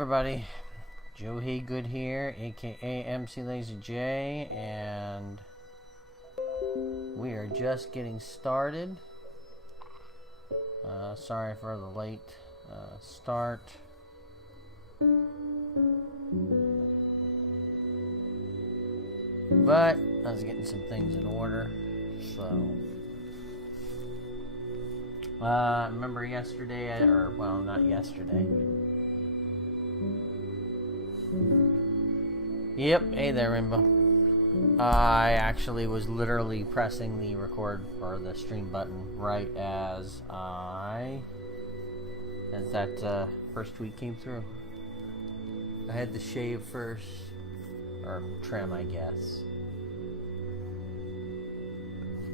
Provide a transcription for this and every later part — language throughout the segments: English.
everybody, Joe Haygood here, aka mclazyj, and we are just getting started. Sorry for the late start. But I was getting some things in order, so remember yesterday, or well, not yesterday. Yep, hey there, Rainbow. I actually was literally pressing the record or the stream button right as that first tweet came through. I had to shave first, or trim, I guess.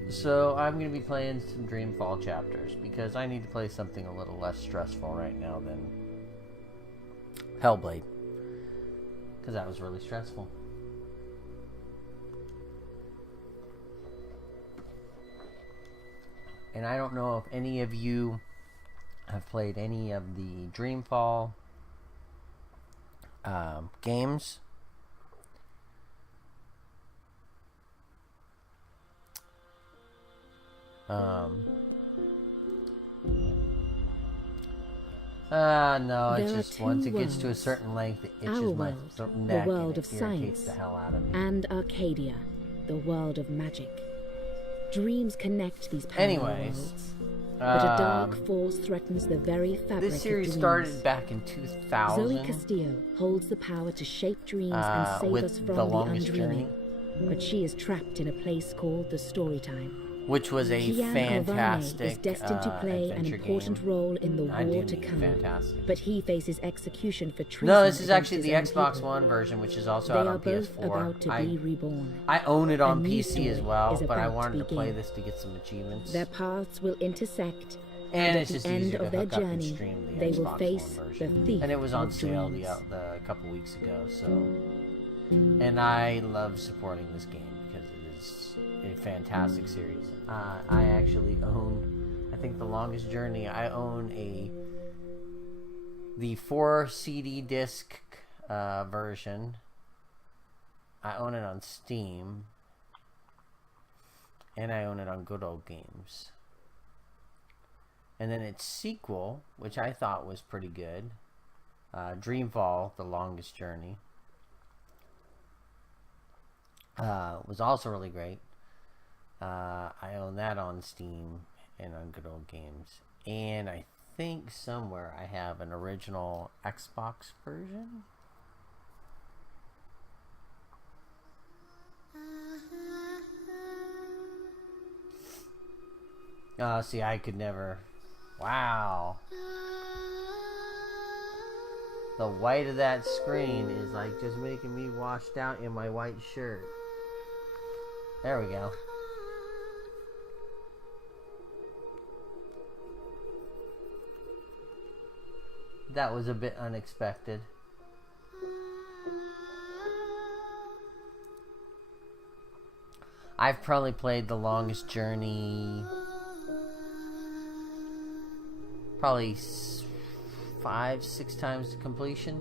So I'm going to be playing some Dreamfall Chapters because I need to play something a little less stressful right now than Hellblade, because that was really stressful. And I don't know if any of you have played any of the Dreamfall games. No, it's just once it gets to a certain length, it itches my neck, the world and of it irritates science, the hell out of me. and Arcadia, the world of magic. Dreams connect these parallel worlds, but a dark force threatens the very fabric this series of dreams. started back in 2000. Zoe Castillo holds the power to shape dreams and save us from the undreaming, but she is trapped in a place called the Storytime. Which was a Kian fantastic is destined to play an important role in the war to come, but he faces execution for treason. No, this is against actually the his own Xbox people. One version, which is also They out are on both PS4. about to be reborn. I own it on A new PC as story well, is but I about wanted to begin. play this to get some achievements. Their paths will intersect, And at it's the just end easier to of their hook up and journey, stream the they Xbox will One face the version. thief And it was on of sale dreams. a couple weeks ago, so... And I love supporting this game because it is a fantastic series. I actually own, I think the longest journey, I own the 4 CD disc version. I own it on Steam. And I own it on Good Old Games. And then its sequel, which I thought was pretty good, Dreamfall, The Longest Journey, was also really great. I own that on Steam and on Good Old Games. And I think somewhere I have an original Xbox version. See, I could never... Wow. The white of that screen is like just making me washed out in my white shirt. There we go. That was a bit unexpected. I've probably played The Longest Journey probably 5-6 times to completion.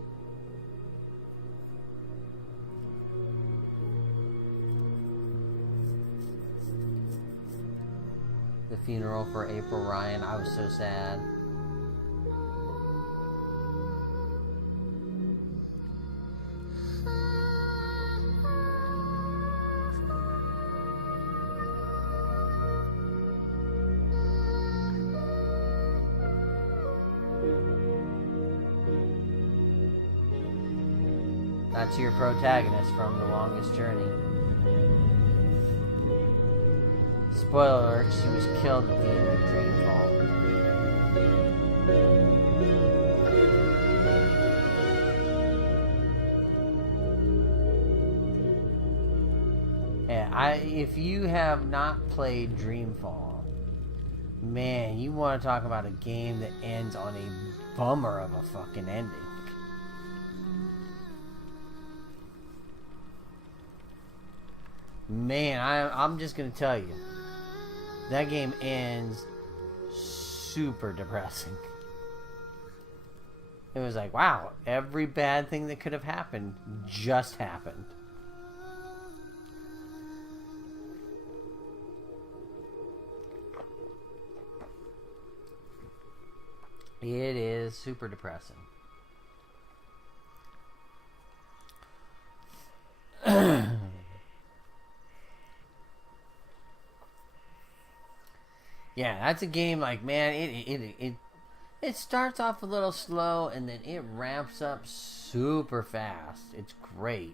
The funeral for April Ryan, I was so sad. That's your protagonist from The Longest Journey. Spoiler alert, she was killed at the end of Dreamfall. Yeah, if you have not played Dreamfall, man, you want to talk about a game that ends on a bummer of a fucking ending. Man, I'm just gonna tell you, that game ends super depressing. It was like, wow, every bad thing that could have happened just happened. It is super depressing. Yeah, that's a game like, man, it starts off a little slow and then it ramps up super fast. It's great.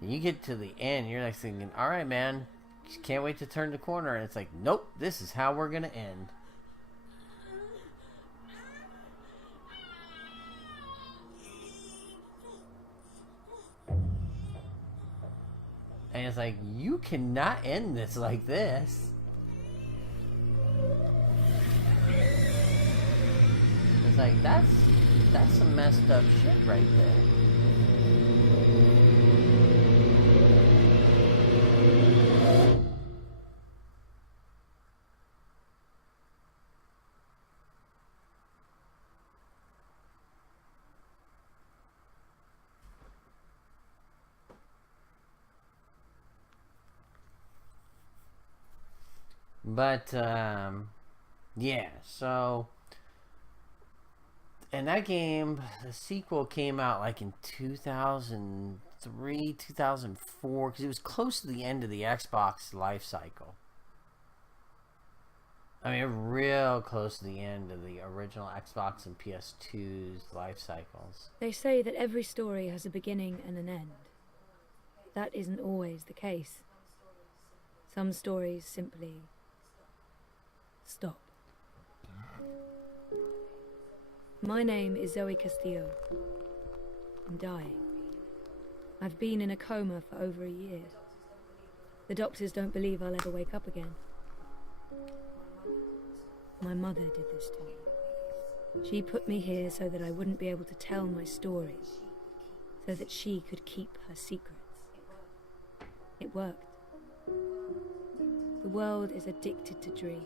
And you get to the end, you're like thinking, all right, man, just can't wait to turn the corner. And it's like, nope, this is how we're going to end. And it's like, you cannot end this like this. It's like, that's some messed up shit right there. But, yeah, so, and that game, the sequel came out like in 2003, 2004, because it was close to the end of the Xbox life cycle. I mean, real close to the end of the original Xbox and PS2's life cycles. They say that every story has a beginning and an end. That isn't always the case. Some stories simply stop. My name is Zoe Castillo. I'm dying. I've been in a coma for over a year. The doctors don't believe I'll ever wake up again. My mother did this to me. She put me here so that I wouldn't be able to tell my story, so that she could keep her secrets. It worked. The world is addicted to dreams.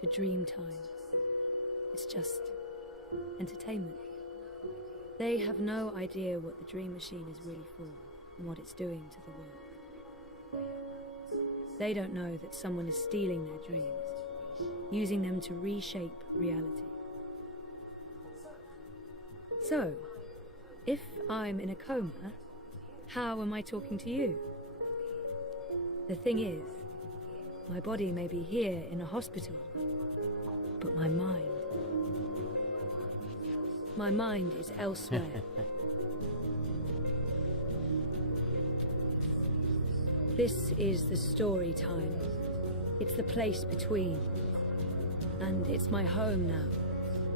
To dream time. It's just entertainment. They have no idea what the dream machine is really for and what it's doing to the world. They don't know that someone is stealing their dreams, using them to reshape reality. So, if I'm in a coma, how am I talking to you? The thing is, my body may be here in a hospital, but my mind is elsewhere. This is the story time. It's the place between. And it's my home now.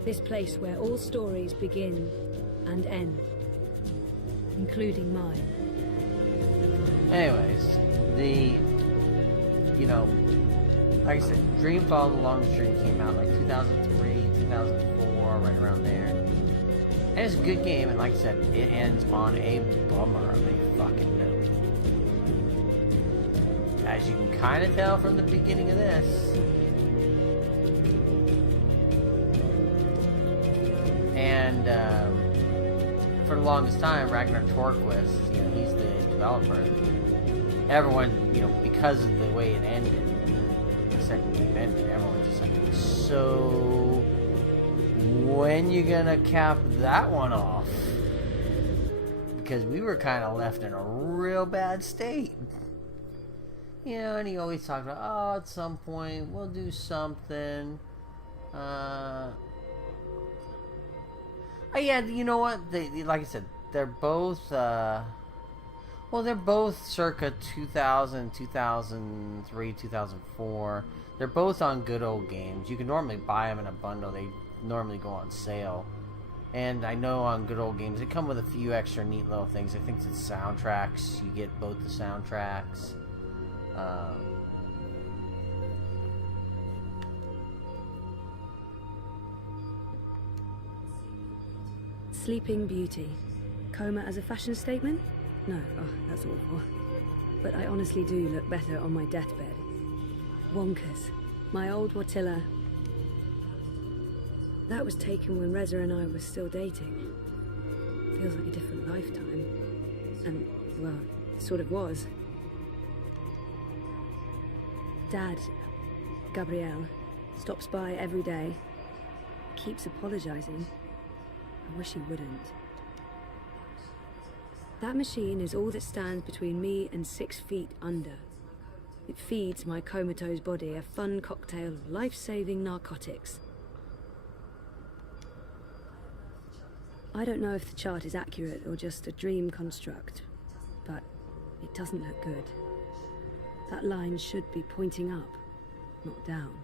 This place where all stories begin and end, including mine. Anyways, like I said, Dreamfall The Longest Dream came out like 2003, 2004, right around there. And it's a good game, and like I said, it ends on a bummer of a fucking note. As you can kind of tell from the beginning of this. And for the longest time, Ragnar Torquist, he's the developer. Everyone, because of the way it ended, the second game ended, everyone's just like, so when you gonna cap that one off? Because we were kind of left in a real bad state. And he always talked about, at some point we'll do something. Yeah, you know what? They, like I said, they're both, they're both circa 2000, 2003, 2004. They're both on Good Old Games. You can normally buy them in a bundle. They normally go on sale. And I know on Good Old Games, they come with a few extra neat little things. I think it's soundtracks. You get both the soundtracks. Sleeping Beauty. Coma as a fashion statement? No, that's awful. But I honestly do look better on my deathbed. Wonkers. My old Watilla. That was taken when Reza and I were still dating. Feels like a different lifetime. And, well, it sort of was. Dad, Gabrielle, stops by every day. Keeps apologizing. I wish he wouldn't. That machine is all that stands between me and 6 feet under. It feeds my comatose body a fun cocktail of life-saving narcotics. I don't know if the chart is accurate or just a dream construct, but it doesn't look good. That line should be pointing up, not down.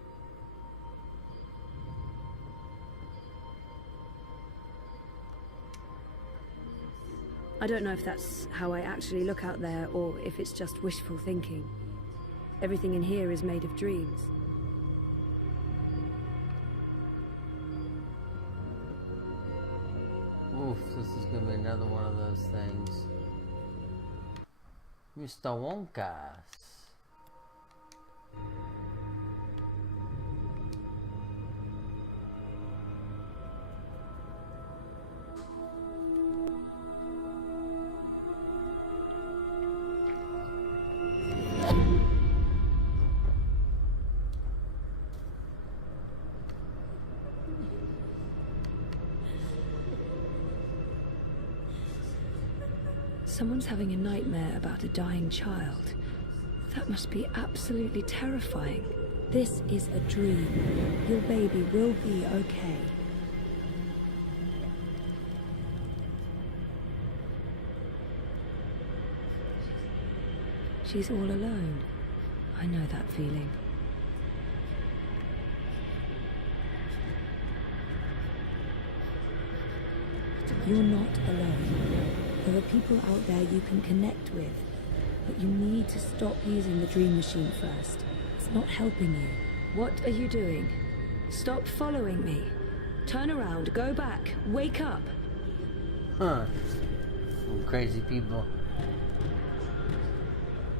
I don't know if that's how I actually look out there or if it's just wishful thinking. Everything in here is made of dreams. Oof, this is gonna be another one of those things. Mr. Wonkas. Someone's having a nightmare about a dying child. That must be absolutely terrifying. This is a dream. Your baby will be okay. She's all alone. I know that feeling. You're not alone. There are people out there you can connect with, but you need to stop using the dream machine first. It's not helping you. What are you doing? Stop following me. Turn around, go back, wake up. Huh. Some crazy people.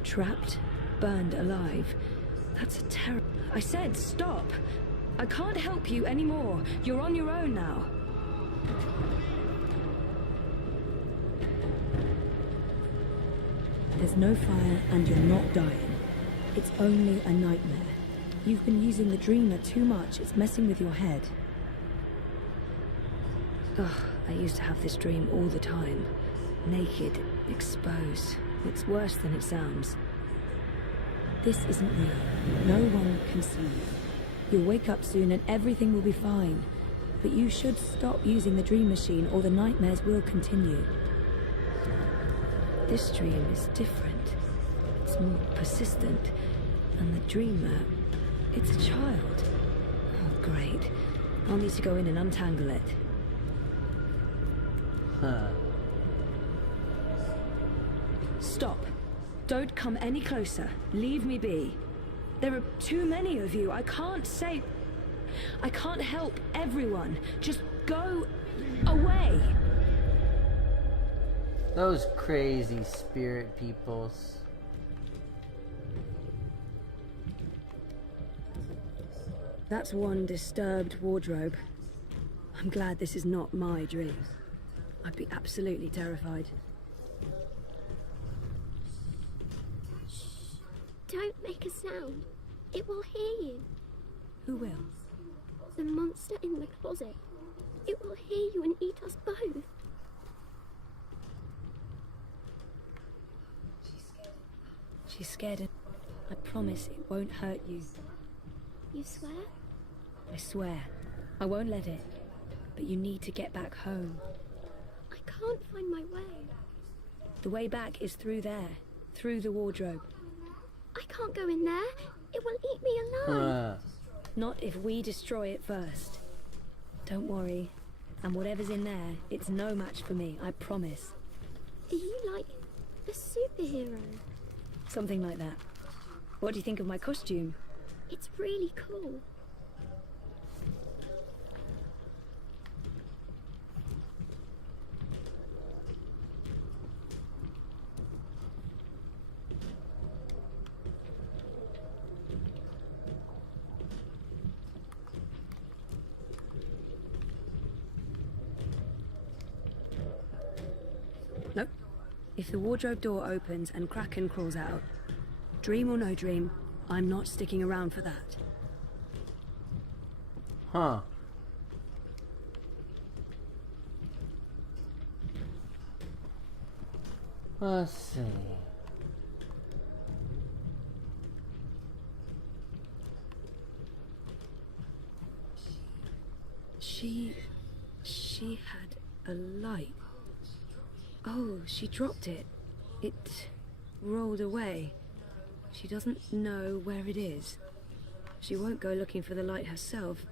Trapped, burned alive. That's a terror. I said stop. I can't help you anymore. You're on your own now. There's no fire and you're not dying. It's only a nightmare. You've been using the dreamer too much. It's messing with your head. Ugh, I used to have this dream all the time. Naked, exposed. It's worse than it sounds. This isn't real. No one can see you. You'll wake up soon and everything will be fine. But you should stop using the dream machine or the nightmares will continue. This dream is different. It's more persistent. And the dreamer, it's a child. Oh, great. I'll need to go in and untangle it. Huh. Stop. Don't come any closer. Leave me be. There are too many of you. I can't help everyone. Just go away. Those crazy spirit peoples. That's one disturbed wardrobe. I'm glad this is not my dream. I'd be absolutely terrified. Don't make a sound. It will hear you. Who will? The monster in the closet. It will hear you and eat us both. She's scared. I promise it won't hurt you. You swear? I swear. I won't let it. But you need to get back home. I can't find my way. The way back is through there. Through the wardrobe. I can't go in there. It will eat me alive. Not if we destroy it first. Don't worry. And whatever's in there, it's no match for me, I promise. Are you like a superhero? Something like that. What do you think of my costume? It's really cool. If the wardrobe door opens and Kraken crawls out, dream or no dream, I'm not sticking around for that. Huh. Let's see. She had a light. Oh, she dropped it. It rolled away. She doesn't know where it is. She won't go looking for the light herself.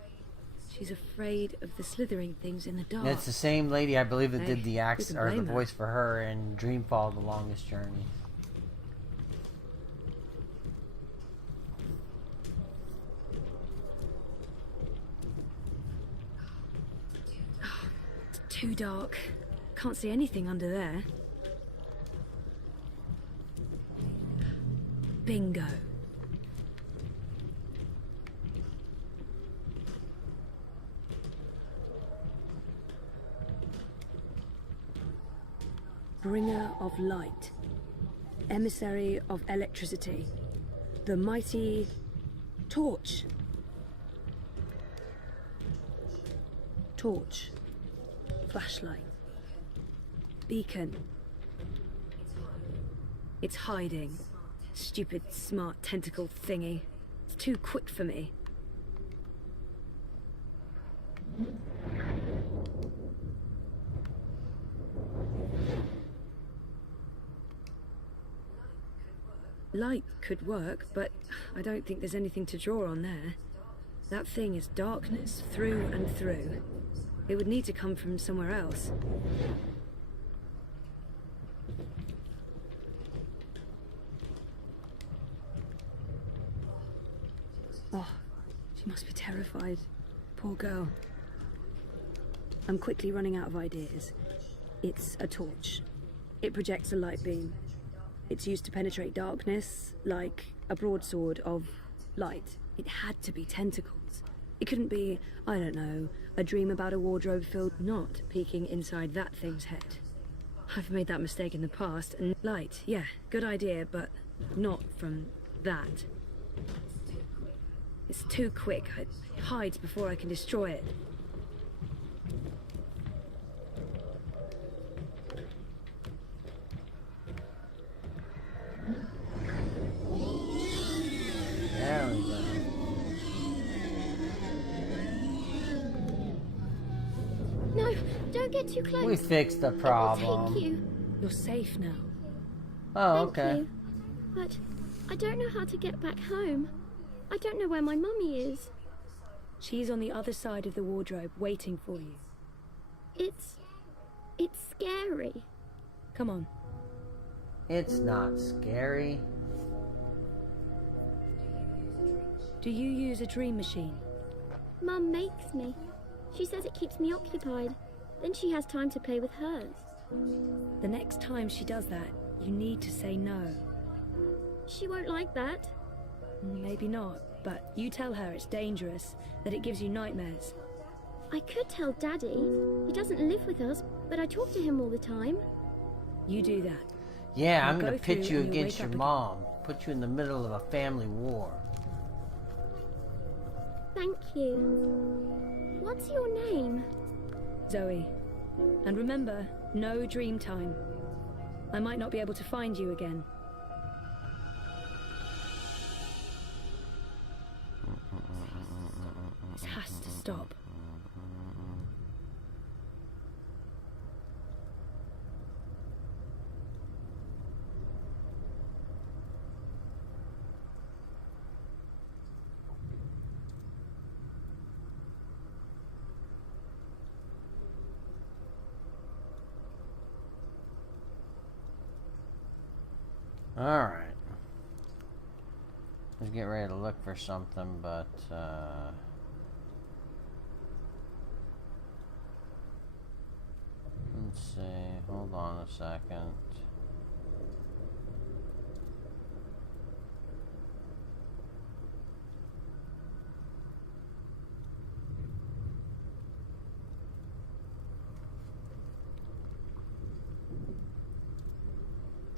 She's afraid of the slithering things in the dark. It's the same lady, I believe, that Hey, did the who can blame her? voice for her in Dreamfall: The Longest Journey. It's too dark. Can't see anything under there. Bingo. Bringer of light, emissary of electricity, the mighty torch. Torch, flashlight, beacon. It's hiding. Stupid, smart tentacle thingy. It's too quick for me. Light could work, but I don't think there's anything to draw on there. That thing is darkness through and through. It would need to come from somewhere else. Oh, she must be terrified. Poor girl. I'm quickly running out of ideas. It's a torch. It projects a light beam. It's used to penetrate darkness, like a broadsword of light. It had to be tentacles. It couldn't be, I don't know, a dream about a wardrobe filled not peeking inside that thing's head. I've made that mistake in the past, and light, yeah, good idea, but not from that. It's too quick. It hides before I can destroy it. There we go. No, don't get too close. We fixed the It will problem. take you. You're safe now. Oh, Thank okay. you. But I don't know how to get back home. I don't know where my mummy is. She's on the other side of the wardrobe, waiting for you. It's scary. Come on. It's not scary. Do you use a dream machine? Mum makes me. She says it keeps me occupied. Then she has time to play with hers. The next time she does that, you need to say no. She won't like that. Maybe not, but you tell her it's dangerous, that it gives you nightmares. I could tell Daddy. He doesn't live with us, but I talk to him all the time. You do that. Yeah, Now I'm gonna go pit through you and you'll against wake your up mom. Put you in the middle of a family war. Thank you. What's your name? Zoe. And remember, no dream time. I might not be able to find you again. This has to stop. Alright. Let's get ready to look for something, but, let's see. Hold on a second.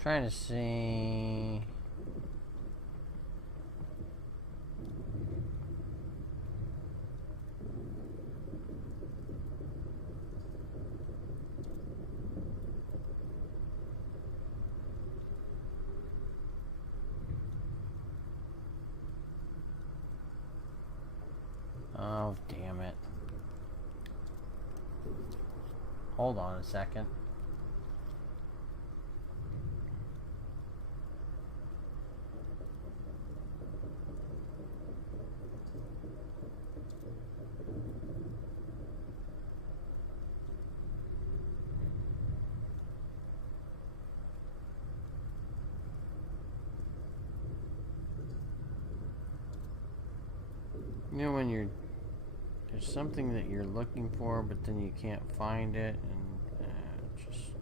Trying to see. Oh, damn it. Hold on a second. You know when there's something that you're looking for, but then you can't find it, and just...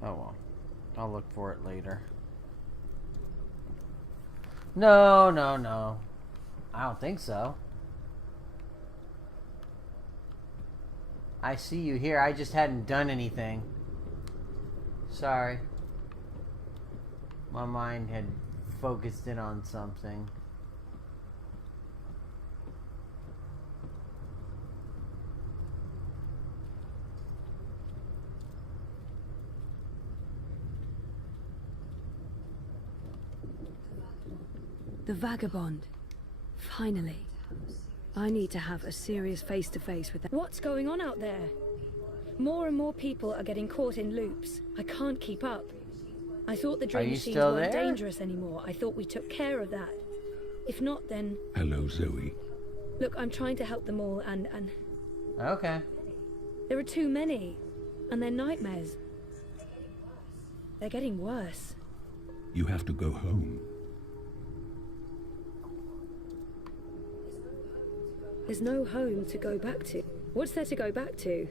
Oh well. I'll look for it later. No, no, no. I don't think so. I see you here. I just hadn't done anything. Sorry. My mind had focused in on something. The vagabond. Finally. I need to have a serious face-to-face with that. What's going on out there? More and more people are getting caught in loops. I can't keep up. I thought the dream machines weren't dangerous anymore. I thought we took care of that. If not, then... Hello, Zoe. Look, I'm trying to help them all, and... Okay. There are too many. And they're nightmares. They're getting worse. You have to go home. There's no home to go back to. What's there to go back to?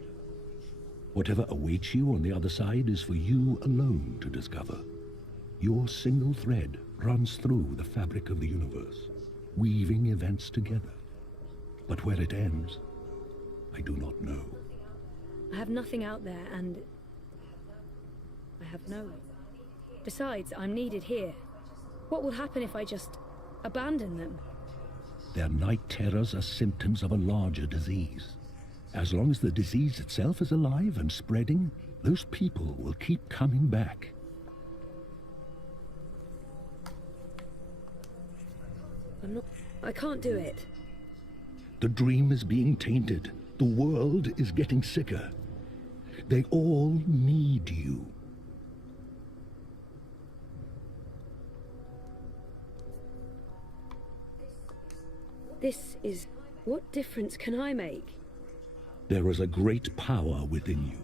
Whatever awaits you on the other side is for you alone to discover. Your single thread runs through the fabric of the universe, weaving events together. But where it ends, I do not know. I have nothing out there, and... I have no one. Besides, I'm needed here. What will happen if I just abandon them? Their night terrors are symptoms of a larger disease. As long as the disease itself is alive and spreading, those people will keep coming back. I can't do it. The dream is being tainted. The world is getting sicker. They all need you. This is... What difference can I make? There is a great power within you.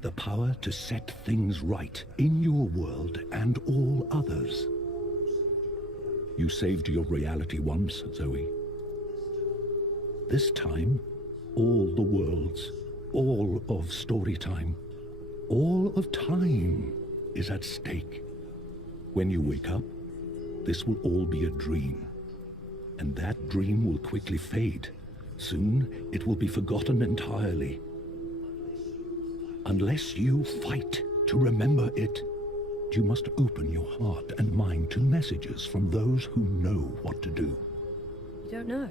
The power to set things right in your world and all others. You saved your reality once, Zoe. This time, all the worlds, all of story time, all of time is at stake. When you wake up, this will all be a dream. And that dream will quickly fade. Soon, it will be forgotten entirely. Unless you fight to remember it, you must open your heart and mind to messages from those who know what to do. You don't know?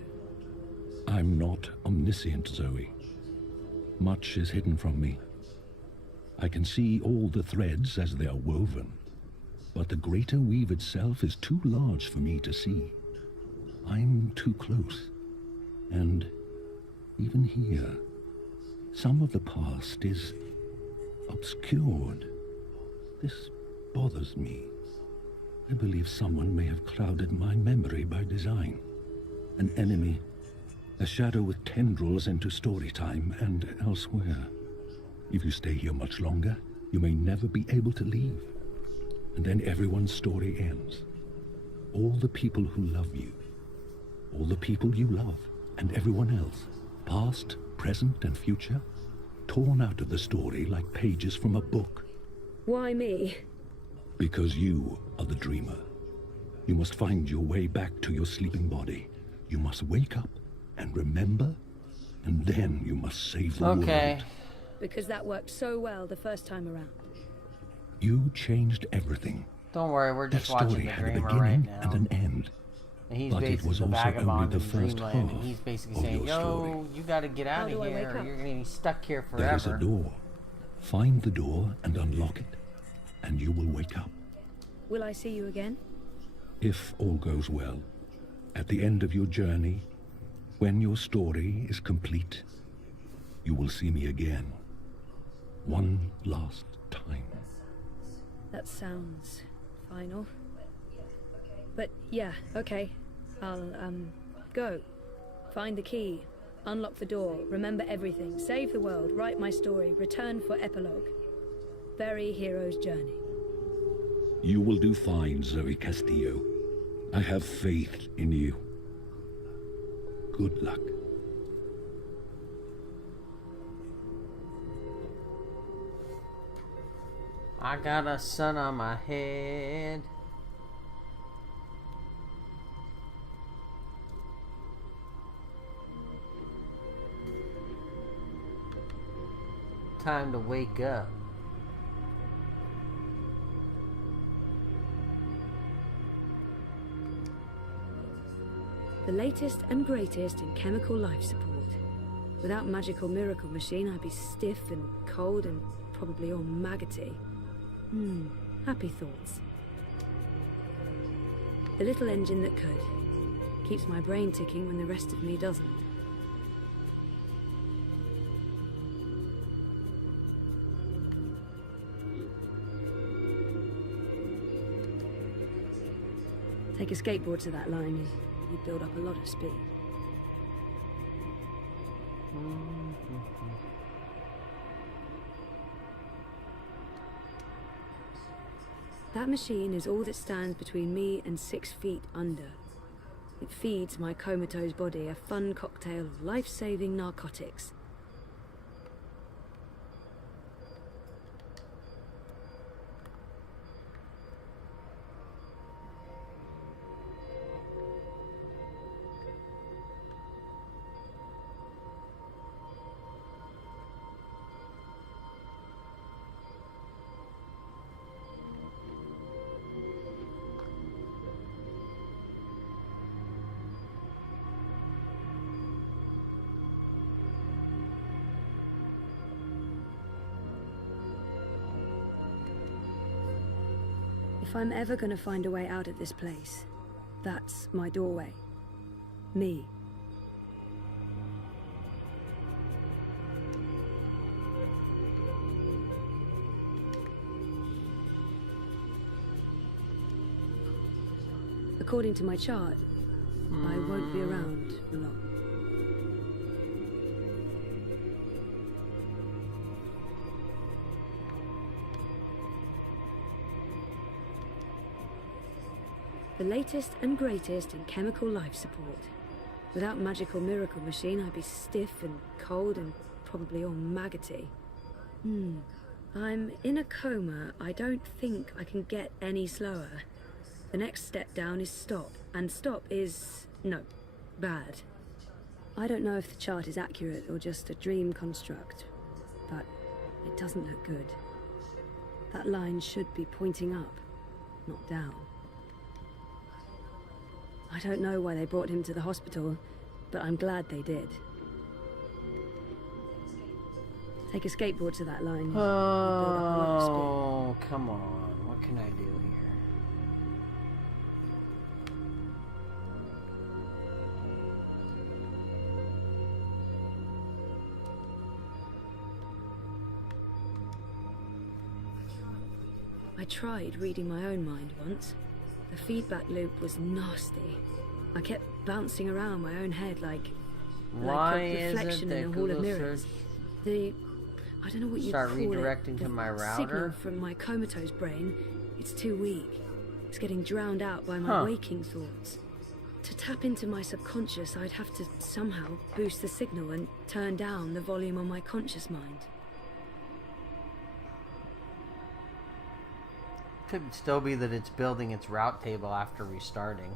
I'm not omniscient, Zoe. Much is hidden from me. I can see all the threads as they are woven, but the greater weave itself is too large for me to see. I'm too close, and even here, some of the past is obscured. This bothers me. I believe someone may have clouded my memory by design. An enemy, a shadow with tendrils into story time and elsewhere. If you stay here much longer, you may never be able to leave. And then everyone's story ends. All the people who love you, all the people you love, and everyone else, past, present, and future, torn out of the story like pages from a book. Why me? Because you are the dreamer. You must find your way back to your sleeping body. You must wake up and remember, and then you must save the world. Because that worked so well the first time around. You changed everything. Don't worry, we're That just watching story the had a Dreamer beginning right and now. an end. And he's But it basically was the also vagabond only in the first Dreamland, and half he's basically of saying, your yo, story. you gotta get out How of do I here, wake or up? you're gonna be stuck here There is a forever. door. Find the door and unlock it, and you will wake up. Will I see you again? If all goes well, at the end of your journey, when your story is complete, you will see me again. One last time. That sounds final. But yeah, okay. I'll, go. Find the key. Unlock the door. Remember everything. Save the world. Write my story. Return for epilogue. Bury hero's journey. You will do fine, Zoe Castillo. I have faith in you. Good luck. I got a sun on my head. Time to wake up. The latest and greatest in chemical life support. Without magical miracle machine, I'd be stiff and cold and probably all maggoty. Happy thoughts. The little engine that could. Keeps my brain ticking when the rest of me doesn't. Take a skateboard to that line, you'd build up a lot of speed. That machine is all that stands between me and 6 feet under. It feeds my comatose body a fun cocktail of life-saving narcotics. If I'm ever gonna find a way out of this place, that's my doorway. Me. According to my chart, I won't be around for long. The latest and greatest in chemical life support. Without magical miracle machine, I'd be stiff and cold and probably all maggoty. I'm in a coma. I don't think I can get any slower. The next step down is stop, and stop is, no, bad. I don't know if the chart is accurate or just a dream construct, but it doesn't look good. That line should be pointing up, not down. I don't know why they brought him to the hospital, but I'm glad they did. Take a skateboard to that line. Oh, come on. What can I do here? I tried reading my own mind once. The feedback loop was nasty. I kept bouncing around my own head like Why a is reflection it in that a hall of Google mirrors. search I don't know what you start call redirecting it. to my Signal router? from my comatose brain, it's too weak. It's getting drowned out by my waking thoughts. To tap into my subconscious, I'd have to somehow boost the signal and turn down the volume on my conscious mind. Could still be that it's building its route table after restarting.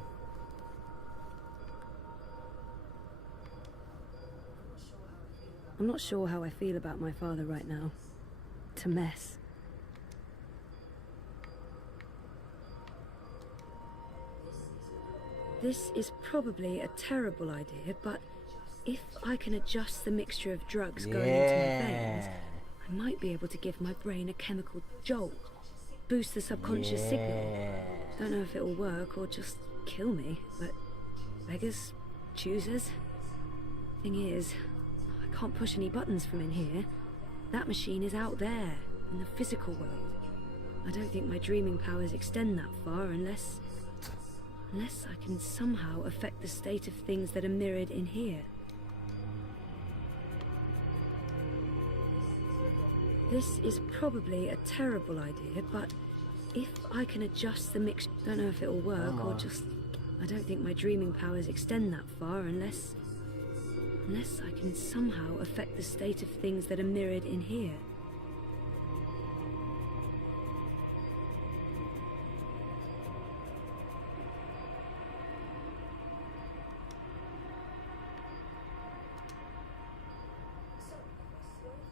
I'm not sure how I feel about my father right now. It's a mess. This is probably a terrible idea, but if I can adjust the mixture of drugs going into my veins, I might be able to give my brain a chemical jolt, boost the subconscious signal. Don't know if it'll work or just kill me, but beggars, choosers. Thing is, I can't push any buttons from in here. That machine is out there, in the physical world. I don't think my dreaming powers extend that far unless I can somehow affect the state of things that are mirrored in here. This is probably a terrible idea, but if I can adjust the mix... Don't know if it'll work or just... I don't think my dreaming powers extend that far unless I can somehow affect the state of things that are mirrored in here.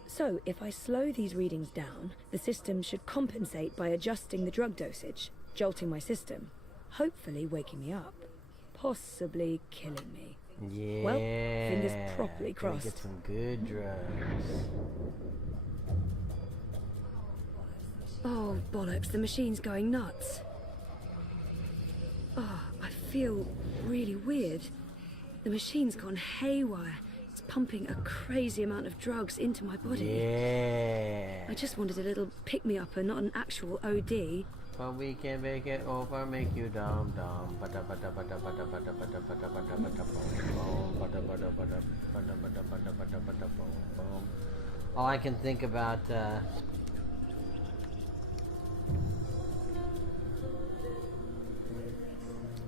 So, if I slow these readings down, the system should compensate by adjusting the drug dosage, jolting my system, hopefully waking me up, possibly killing me. Yeah. Well, fingers properly crossed. Get some good drugs. Oh, bollocks, the machine's going nuts. Oh, I feel really weird. The machine's gone haywire. It's pumping a crazy amount of drugs into my body. Yeah. I just wanted a little pick-me-up and not an actual OD. But we can make it over, make you dumb. All I can think about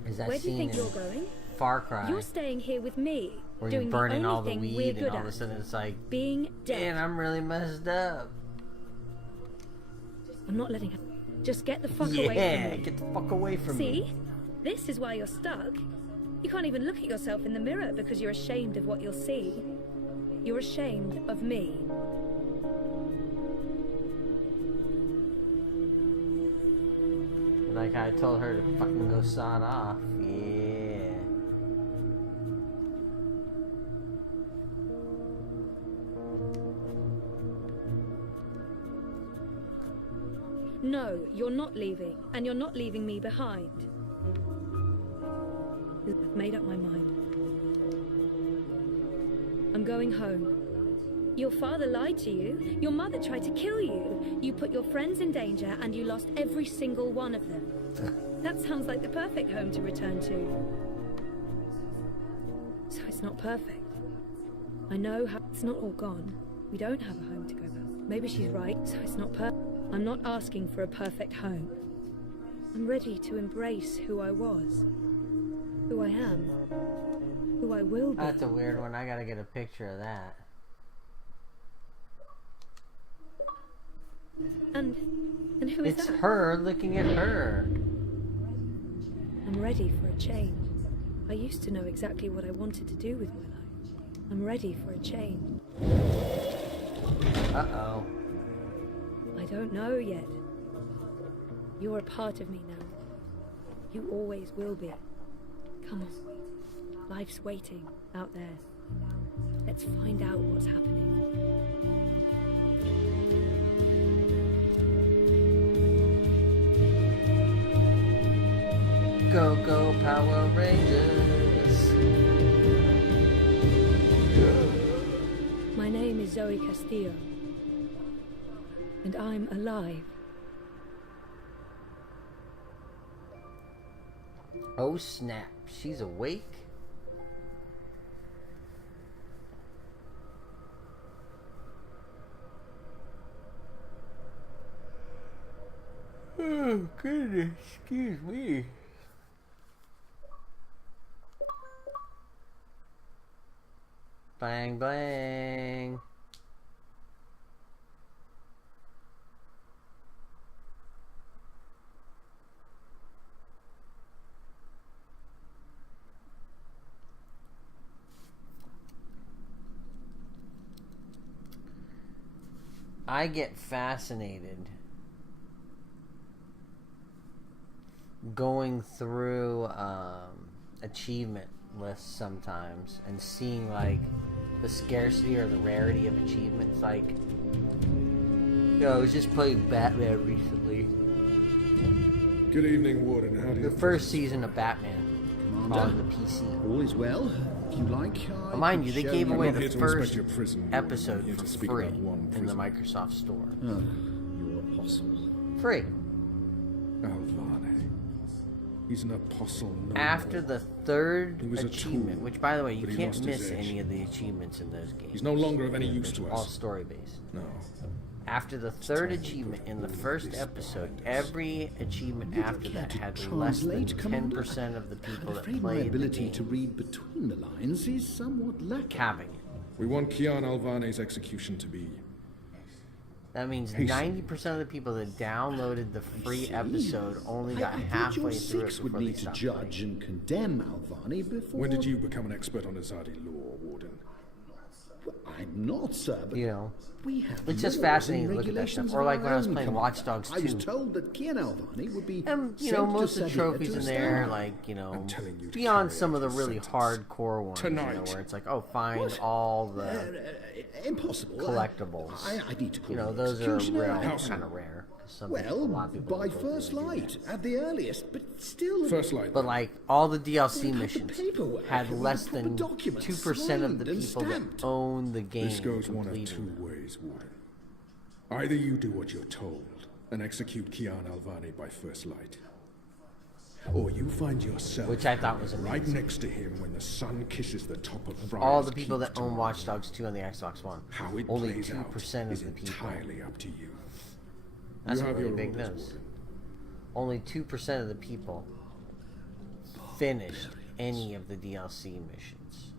is that Where do you scene think in you're going? Far Cry, You're staying here with me, where you're doing burning the all only the thing we're weed, and good all of a at, sudden it's like, being dead. man, I'm really messed up. I'm not letting her. Just get the fuck away from Yeah, me. get the fuck away from See? me. This is why you're stuck. You can't even look at yourself in the mirror because you're ashamed of what you'll see. You're ashamed of me. Like I told her to fucking go sod off. Yeah. No, you're not leaving, and you're not leaving me behind. I've made up my mind. I'm going home. Your father lied to you. Your mother tried to kill you. You put your friends in danger, and you lost every single one of them. That sounds like the perfect home to return to. So it's not perfect. I know how it's not all gone. We don't have a home to go back. Maybe she's right, so it's not perfect. I'm not asking for a perfect home. I'm ready to embrace who I was, who I am, who I will be. That's a weird one. I gotta get a picture of that. And who is It's that? her looking at her. I'm ready for a change. I used to know exactly what I wanted to do with my life. I'm ready for a change. Uh-oh. I don't know yet. You're a part of me now. You always will be. Come on. Life's waiting out there. Let's find out what's happening. Go, go, Power Rangers. My name is Zoe Castillo. And I'm alive. Oh snap, she's awake? Oh goodness, excuse me. Bang bang. I get fascinated going through achievement lists sometimes and seeing like the scarcity or the rarity of achievements. Like, I was just playing Batman recently. Good evening, Warden. How do you... The first season of Batman on the PC. All is well. If you like, Mind you, they gave away the here to first inspect your prison, Warden. episode Here to for speak free about one in the prisoner. Microsoft Store. Oh, you're apostle. Free. Alvane. He's an apostle. No After more. the third He was a achievement, tool, which, by the way, you but he can't lost his miss edge. any of the achievements in those games. He's no longer of any use to All us. story-based. No. After the third achievement in the first episode, every achievement after that had less than 10% of the people I'm that afraid my played the ability game to read between the lines is somewhat lacking. having it. We want Kian Alvane's execution to be... That means Hasten. 90% of the people that downloaded the free See? episode only got I thought halfway your through it six would before they need to stopped judge playing. and condemn Alvani before... When did you become an expert on Azadi law, Warden? Well, I'm not, sir, but You know, we have it's just laws fascinating and to look at that stuff. regulations Or of like our when I was own playing company. Watch Dogs I was 2. told that Kian Alvani would be You sent know, to most of the Serbia trophies to in there, establish- like, you know, I'm telling you to beyond carry some out of the your really sentence. hardcore ones, you know, Tonight. where it's like, oh, find What? all the Impossible. collectibles. I need to call You know, an those are executioner. real kind of rare. 'Cause some people, a Well, lot of people by don't really first do that. light, at the earliest, but still... First light. But like all the DLC Well, missions the paperwork had with less the proper than documents 2% of the signed and people that stamped. own the game. This goes one of completing two them. ways, Warden. Either you do what you're told and execute Kian Alvani by first light, or you find yourself Which I thought was right amazing. next to him when the sun kisses the top of Friar's All the people Keep that own tomorrow. Watch Dogs 2 on the Xbox One. How it Only plays 2% out is of the people. entirely up to you. That's you a have really your big orders, news. Warden. Only 2% of the people finished any of the DLC missions.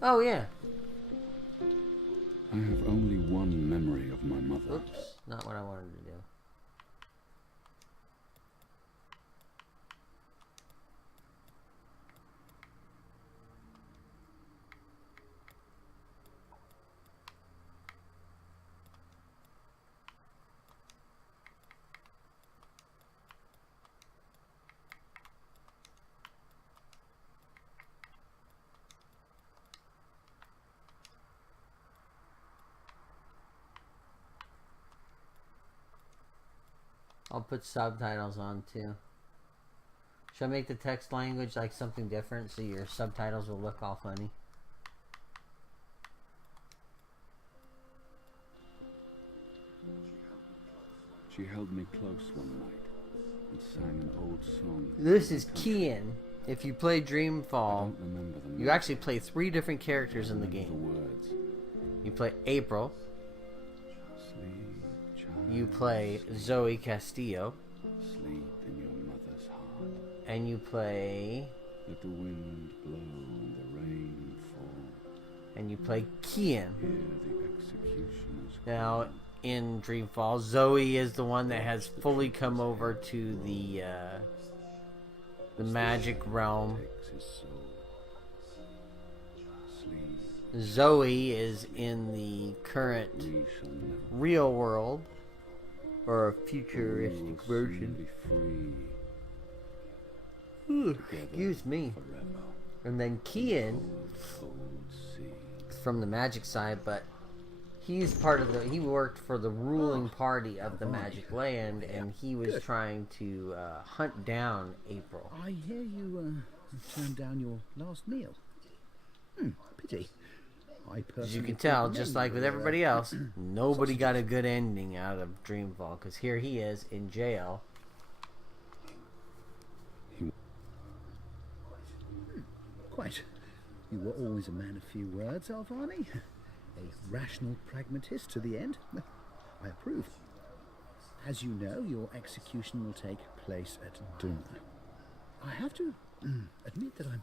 Oh yeah. I have only one memory of my mother. Oops, not what I wanted to do. I'll put subtitles on too. Should I make the text language like something different so your subtitles will look all funny? She held me close one night and sang an old song. This is Kian. If you play I Dreamfall, don't remember the you name. actually play 3 different characters in the Remember game. The words. You play April, Sleep, child. you play Zoe Castillo, Sleep in your mother's heart. and you play Let the wind blow and the rain fall. Kian. Hear the executioner's Now, in Dreamfall, Zoe is the one that has fully come over to the magic realm. takes his soul. Sleep, Zoe is in the current we shall never real world, or a futuristic we will soon version. be free Ooh, excuse me. forever. And then Kian Cold sea. is from the magic side, but he's part of he worked for the ruling party of the magic land, and he was trying to hunt down April. I hear you turned down your last meal. Pity. I As personally you can couldn't tell, just remember like with your, everybody else, nobody got a good ending out of Dreamfall, because here he is in jail. Quite. You were always a man of few words, Alvani. A rational pragmatist to the end. I approve. As you know, your execution will take place at dawn. I have to admit that I'm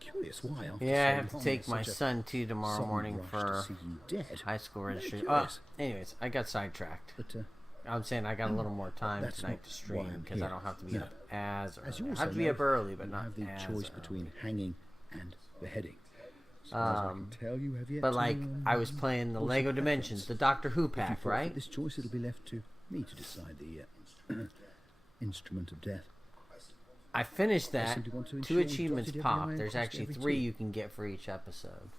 curious why. After Yeah, I so have to long, take my such a son too tomorrow sudden morning rush for to see you dead. high school Very registration. curious. Anyways, I got sidetracked. But I'm saying I got a little more time that's tonight not to why stream I'm because I here. don't have to be No. up as early. as you I also have to be know, up early, but you not have the as choice early. between hanging and beheading. As far as I can tell, you have yet But to, like, I was playing the also Lego preference. Dimensions, the Doctor Who If you pack, forfeit right? this choice, it'll be left to me to decide the instrument of death. I finished that. simply want to 2 ensure we've achievements dotted every pop. I and There's crossed actually every 3 T. you can get for each episode.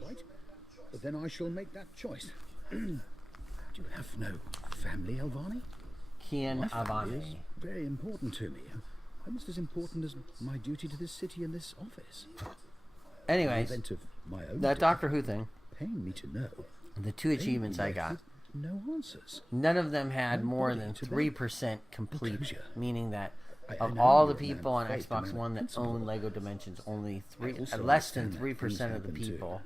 Quite. But then I shall make that choice. Do you have no family, Alvani? Kian My family is Avani. very important to me. Almost as important as my duty to this city and this office. In the Anyways, event of my own that death, Doctor Who thing, paying me to know. the 2 achievements I got, No answers. none of them had more Nobody than to 3% complete, closure. meaning that I of know all you're the a man people of on faith, a Xbox man of One that principle. own Lego Dimensions, only also less than understand that 3% of the things happen to people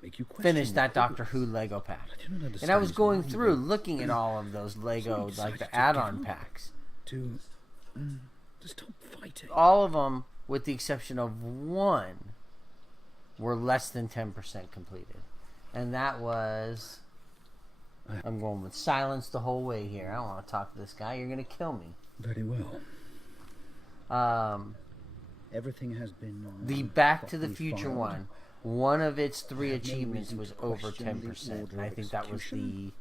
make you question finished that what Doctor Who Lego pack. I do not And I understand was is going why through you looking at all of those Lego, like excited the to add-on give up. packs. to stop fighting. All of them, with the exception of one, were less than 10% completed. And that was... I'm going with silence the whole way here. I don't want to talk to this guy. You're going to kill me. Very well. Everything has been The Back to the properly Future filed. one of its 3 I have no achievements reason was to over question the 10%. order And I of think that was execution.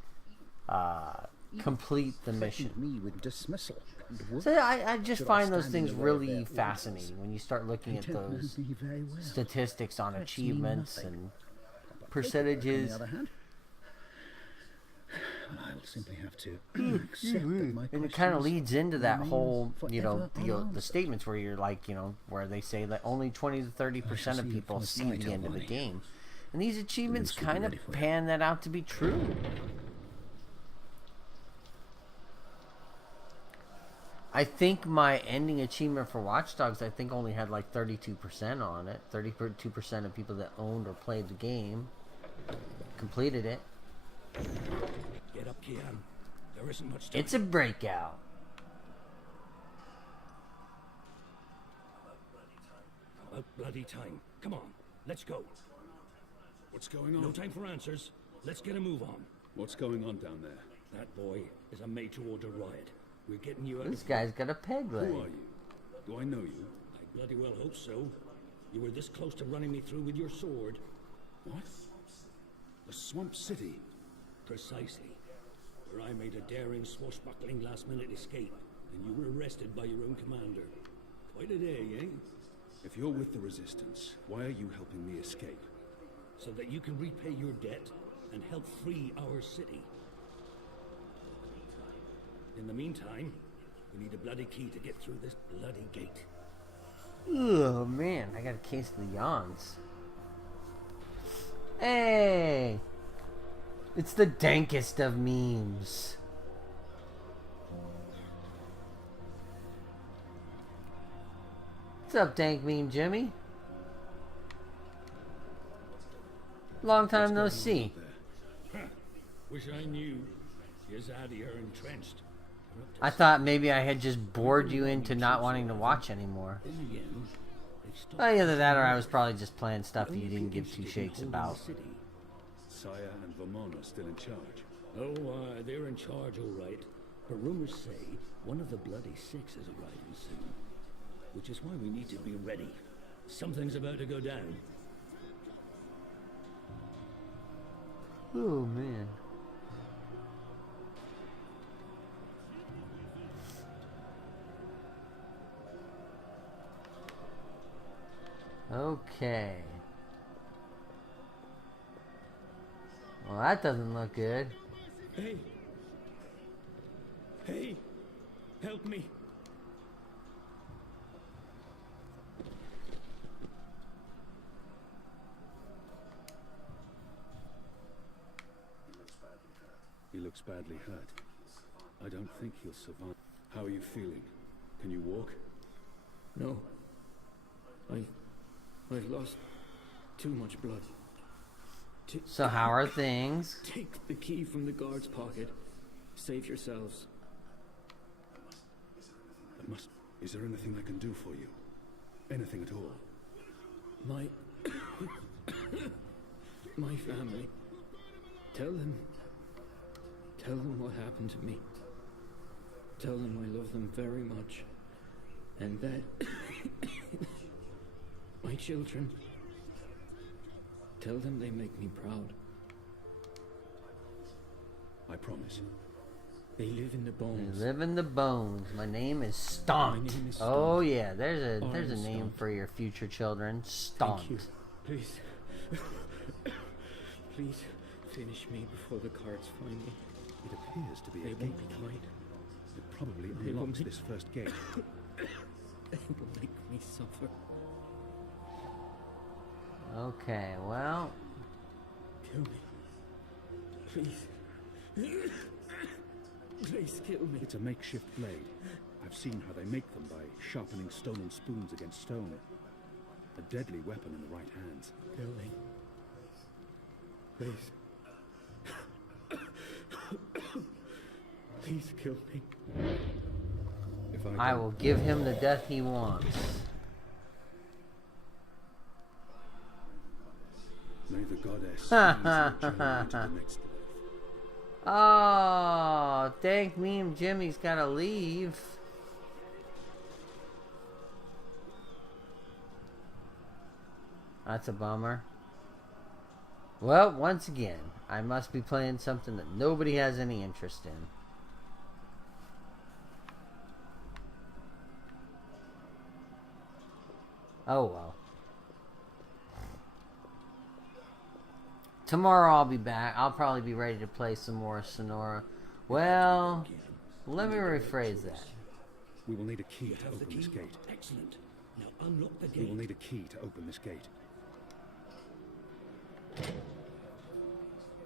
the complete the mission. Threatened me with dismissal. And worse. So I just Should I find those stand in things the way of really their fascinating when you start looking They at don't know those me very well. statistics on Threats mean achievements nothing. and But percentages. On the other hand, I'll simply have to accept that my And it kind of questions leads into that remain whole, forever the unanswered. statements where you're like, where they say that only 20 to 30% see of it people from the see side, the end of the Albany. game. And these achievements Release will be kind of ready for you. pan that out to be true. I think my ending achievement for Watch Dogs, I think only had like 32% on it. 32% of people that owned or played the game completed it. Get up, Kian. There isn't much time. It's a breakout. About bloody time. Come on, let's go. What's going on? No time for answers. Let's get a move on. What's going on down there? That boy is a made-to-order riot. We're getting you out This of here. guy's got a peg leg. Who are you? Do I know you? I bloody well hope so. You were this close to running me through with your sword. What? The Swamp City? Precisely. Where I made a daring, swashbuckling last-minute escape, and you were arrested by your own commander. Quite a day, eh? If you're with the Resistance, why are you helping me escape? So that you can repay your debt and help free our city. In the meantime, we need a bloody key to get through this bloody gate. Oh man, I got a case of the yawns. Hey! It's the dankest of memes. What's up, Dank Meme Jimmy? Long time no see. Wish I knew. Here's out here entrenched. I thought maybe I had just bored you into not wanting to watch anymore. Then again, they've stopped Either that or I was probably just playing stuff that you didn't give two shakes about. Saya and Vermont are still in charge. Oh, they're in charge, all right. But rumors say one of the bloody six is arriving soon. Which is why we need to be ready. Something's about to go down. Oh man. Okay. Well, that doesn't look good. Hey! Hey! Help me! He looks badly hurt. I don't think he'll survive. How are you feeling? Can you walk? No. I've lost too much blood. So how are things? Take the key from the guard's pocket. Save yourselves. Is there anything I can do for you? Anything at all? My... my family. Tell them what happened to me. Tell them I love them very much. And that... my children. Tell them they make me proud. I promise. They live in the bones. They live in the bones. My name is My Staunt. name is Oh Staunt. yeah, there's a Iron name Staunt. for your future children. Staunt. Thank you. Please. Please finish me before the cards find me. It appears to be They a won't gate. be kind. It probably They won't unlocks be- this first gate. They will make me suffer. Okay, well, Kill me. Please. Please kill me. It's a makeshift blade. I've seen how they make them by sharpening stone and spoons against stone. A deadly weapon in the right hands. Kill me. Please. Please kill me. If I don't- will give him the death he wants. May the goddess ease your journey into the next life. Oh, dang me and Jimmy's gotta leave. That's a bummer. Well, once again, I must be playing something that nobody has any interest in. Oh well. Tomorrow I'll be back. I'll probably be ready to play some more Sonora. Well, let me rephrase that. We will need a key to open this gate. Excellent. Now unlock the We gate. will need a key to open this gate.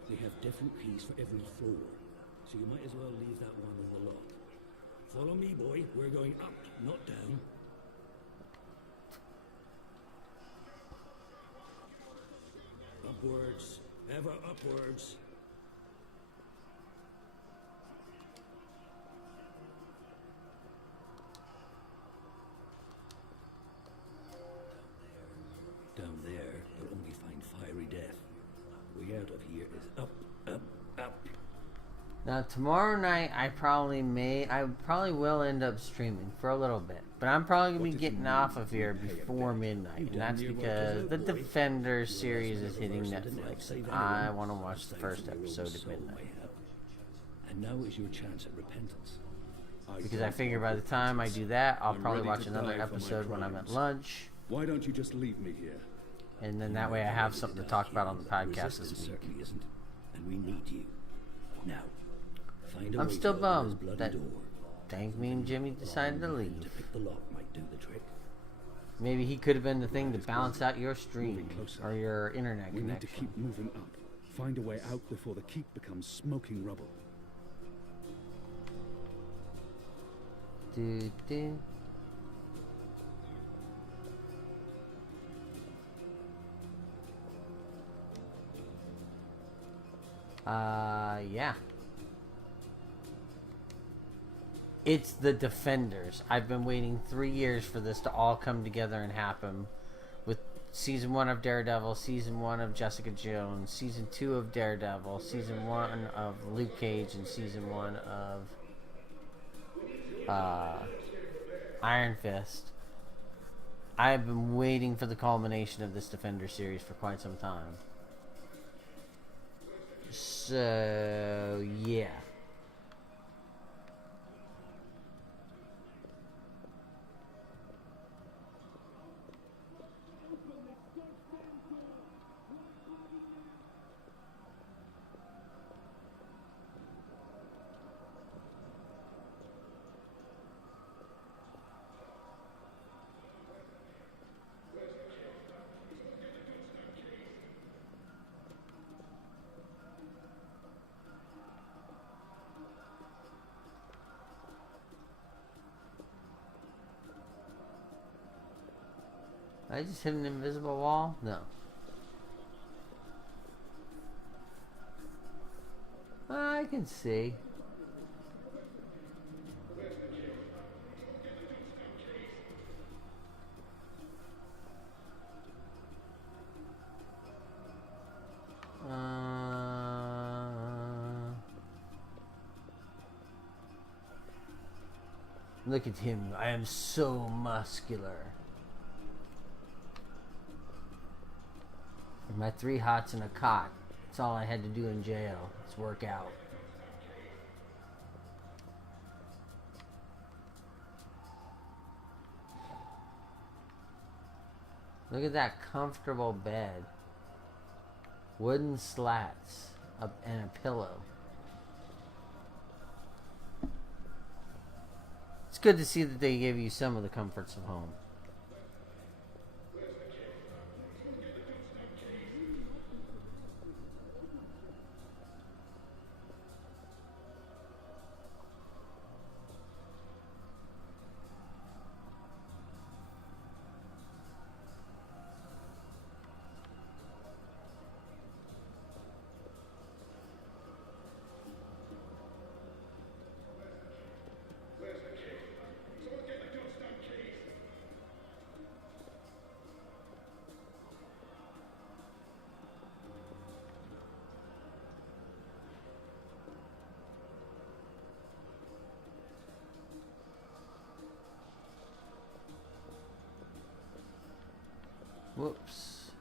They have different keys for every floor, so you might as well leave that one in the lock. Follow me, boy. We're going up, not down. Upwards. Ever upwards. Down there, you'll only find fiery death. The way out of here is up, up, up. Now tomorrow night I probably will end up streaming for a little bit. But I'm probably gonna be getting off of here before midnight. And that's because the Defenders series is hitting Netflix. And I wanna watch the first episode at midnight. And now is your chance at repentance. Because I figure by the time I do that, I'll I'm probably ready watch to another die for my episode when I'm at crimes. lunch. Why don't you just leave me here? And then that way I have something to talk about on the podcast Resistance this week. certainly isn't, and we need you. Now, find a I'm way still to open this bummed bloody that door. Dang me and Jimmy decided to leave. To pick the lock might do the trick. Maybe he could have been the thing to balance out your stream or your internet We need to connection. keep moving up. Find a way out before the keep becomes smoking rubble. Do, do. Yeah. It's the Defenders. I've been waiting 3 years for this to all come together and happen. With season 1 of Daredevil, season 1 of Jessica Jones, season 2 of Daredevil, season 1 of Luke Cage, and season 1 of Iron Fist. I have been waiting for the culmination of this Defender series for quite some time. So, yeah. I just hit an invisible wall? No. I can see. Look at him. I am so muscular. My 3 hots and a cot. That's all I had to do in jail. Let's work out. Look at that comfortable bed. Wooden slats and a pillow. It's good to see that they give you some of the comforts of home. Whoops.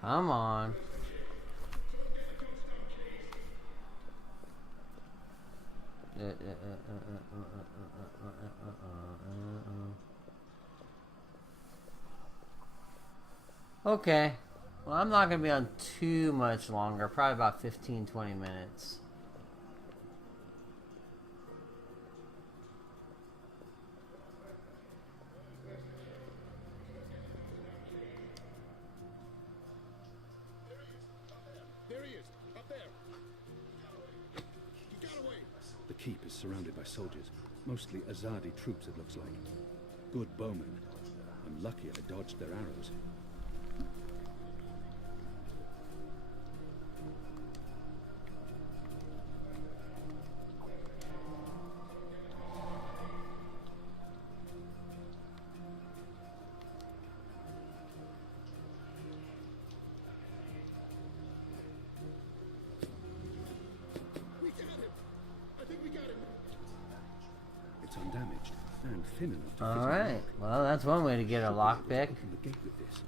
Come on. Okay. Well, I'm not going to be on too much longer. Probably about 15-20 minutes. The keep is surrounded by soldiers, mostly Azadi troops it looks like. Good bowmen. I'm lucky I dodged their arrows. It's undamaged and thin enough to fit in the Alright. lock. Well, that's one way to get a lockpick. Open the gate with this.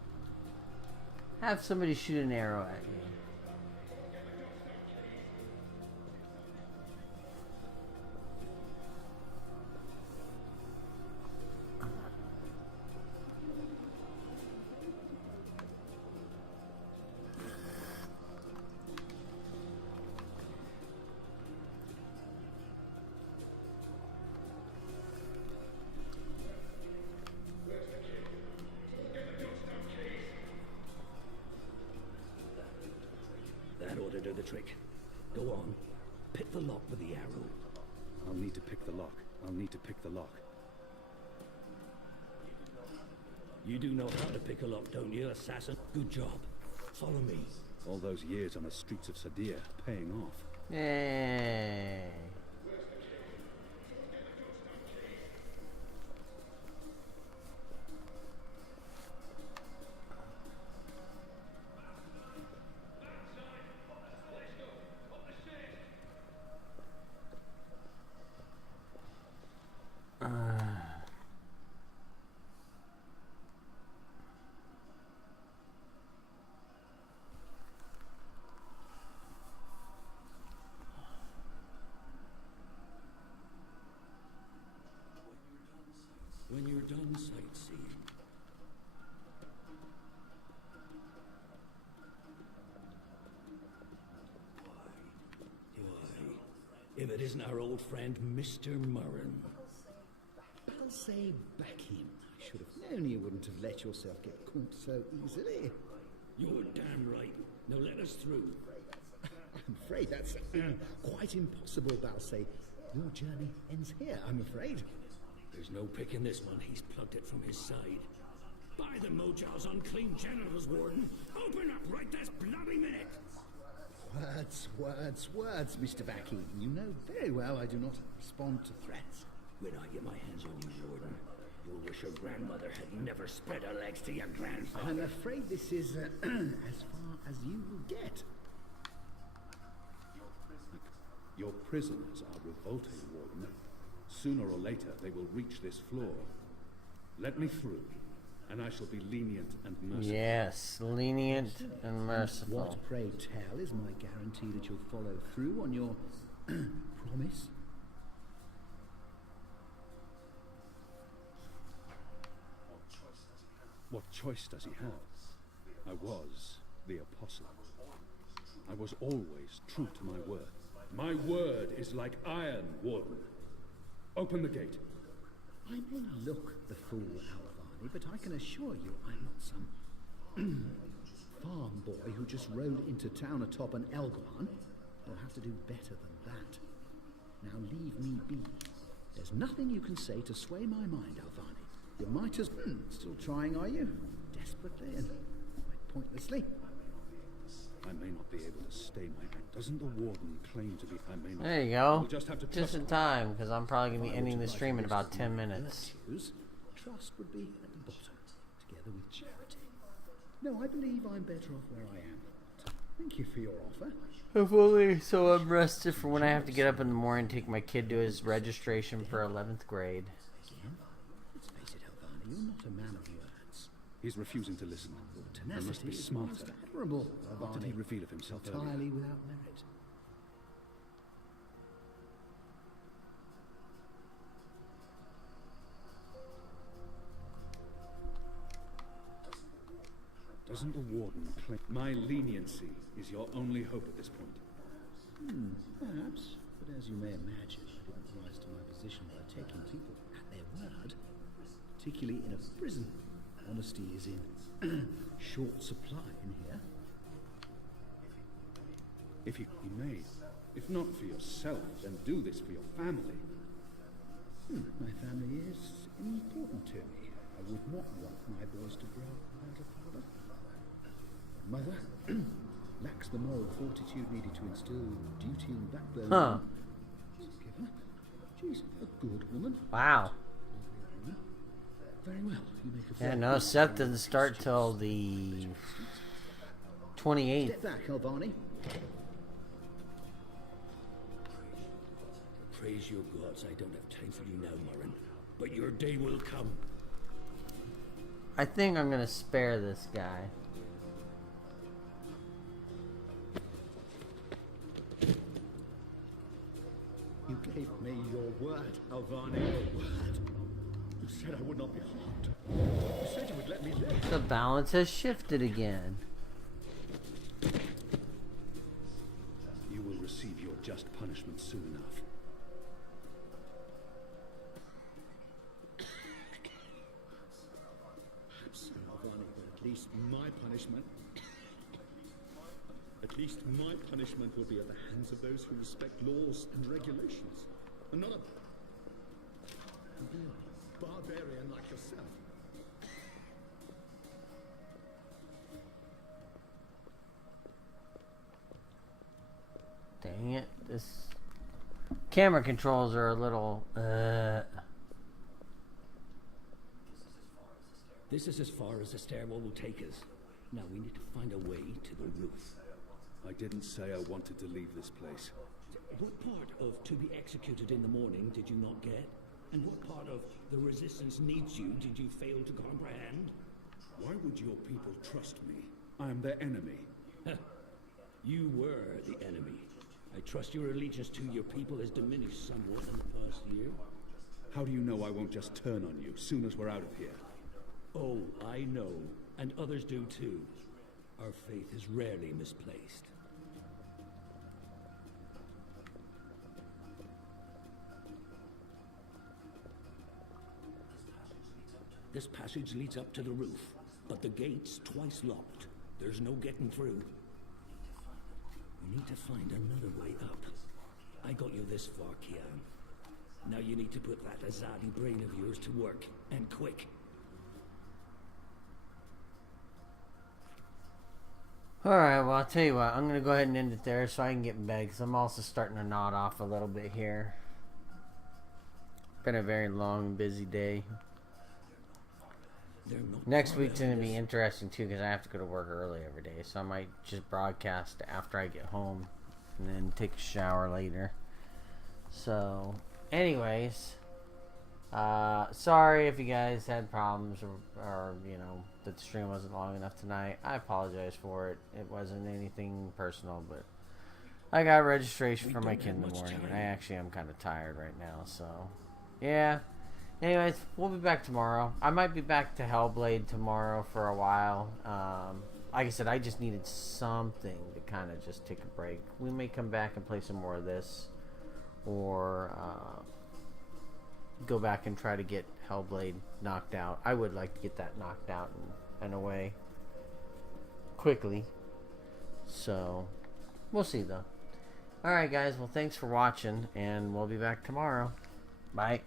Have somebody shoot an arrow at you. That ought to do the trick. Go on. Pick the lock with the arrow. I'll need to pick the lock. I'll need to pick the lock. You do know how to pick a lock, don't you, assassin? Good job. Follow me. All those years on the streets of Sadir paying off. Yay. When you're done sightseeing. Why, if it isn't our old friend, Mr. Murren. Balsay Bakim. I should have known you wouldn't have let yourself get caught so easily. You're damn right. Now let us through. I'm afraid that's quite impossible, Balsay. Your journey ends here, I'm afraid. There's no picking this one. He's plugged it from his side. By the Mojal's unclean genitals, Warden. Open up right this bloody minute. Words, Mr. Bakim. You know very well I do not respond to threats. When I get my hands on you, Warden, you'll wish your grandmother had never spread her legs to your grandfather. I'm afraid this is as far as you will get. Your prisoners are revolting, Warden. Sooner or later, they will reach this floor. Let me through, and I shall be lenient and merciful. Yes, lenient and merciful. What, pray tell, is my guarantee that you'll follow through on your promise? What choice does he have? I was the apostle. I was always true to my word. My word is like iron, Warden. Open the gate. I may look the fool, Alvani, but I can assure you I'm not some farm boy who just rode into town atop an Elguan. You'll have to do better than that. Now leave me be. There's nothing you can say to sway my mind, Alvani. You might as still trying, are you? Desperately and quite pointlessly. I may not be able to stay my hand. Doesn't the warden claim to be? I may not. There you go. We'll just have to Just in time, because I'm probably going to be ending the stream in about 10 minutes. Virtues, trust would be at the bottom, together with charity. No, I believe I'm better off where I am. Thank you for your offer. If only so I'm rested for when I have to get up in the morning and take my kid to his registration for 11th grade. Again, let's face it, Alvani, you're not a man of words. He's refusing to listen. Your I must tenacity be is smarter. most admirable, What did he Alvani. reveal of himself earlier? Entirely without merit. Doesn't the warden claim my leniency is your only hope at this point? Perhaps, but as you may imagine, I didn't rise to my position by taking people at their word, particularly in a prison. Honesty is in short supply in here. If you may, if not for yourself, then do this for your family. My family is important to me. I would not want my boys to grow up without a father. My mother lacks the moral fortitude needed to instill duty and backbone. Huh. Give her. She's a good woman. Wow. Very well. You make a Yeah, fair no, point. Seth doesn't start till the 28th. Step back, Alvani. Praise your gods, I don't have time for you now, Morin. But your day will come. I think I'm going to spare this guy. You gave me your word, Alvani, your word. You said I would not be harmed. You said you would let me live. The balance has shifted again. You will receive your just punishment soon enough. Alvani, but at least my punishment... At least my punishment will be at the hands of those who respect laws and regulations. And not a barbarian like yourself. Dang it. This camera controls are a little... This is as far as the stairwell will take us. Now we need to find a way to the roof. I didn't say I wanted to leave this place. What part of to be executed in the morning did you not get? And what part of the resistance needs you did you fail to comprehend? Why would your people trust me? I am their enemy. You were the enemy. I trust your allegiance to your people has diminished somewhat in the past year. How do you know I won't just turn on you soon as we're out of here? Oh, I know. And others do too. Our faith is rarely misplaced. This passage leads up to the roof, but the gate's twice locked. There's no getting through. We need to find another way up. I got you this far, Kian. Now you need to put that Azadi brain of yours to work, and quick. Alright, well, I'll tell you what. I'm going to go ahead and end it there so I can get in bed, because I'm also starting to nod off a little bit here. Been a very long, busy day. Next week's going to be interesting, too, because I have to go to work early every day. So I might just broadcast after I get home and then take a shower later. So, anyways, sorry if you guys had problems or, you know, that the stream wasn't long enough tonight. I apologize for it. It wasn't anything personal, but I got registration for my kid in the morning, and I actually am kind of tired right now. So, yeah, Anyways, we'll be back tomorrow. I might be back to Hellblade tomorrow for a while. Like I said, I just needed something to kind of just take a break. We may come back and play some more of this, or go back and try to get Hellblade knocked out. I would like to get that knocked out and away quickly. So, we'll see though. Alright guys, well thanks for watching, and we'll be back tomorrow. Bye.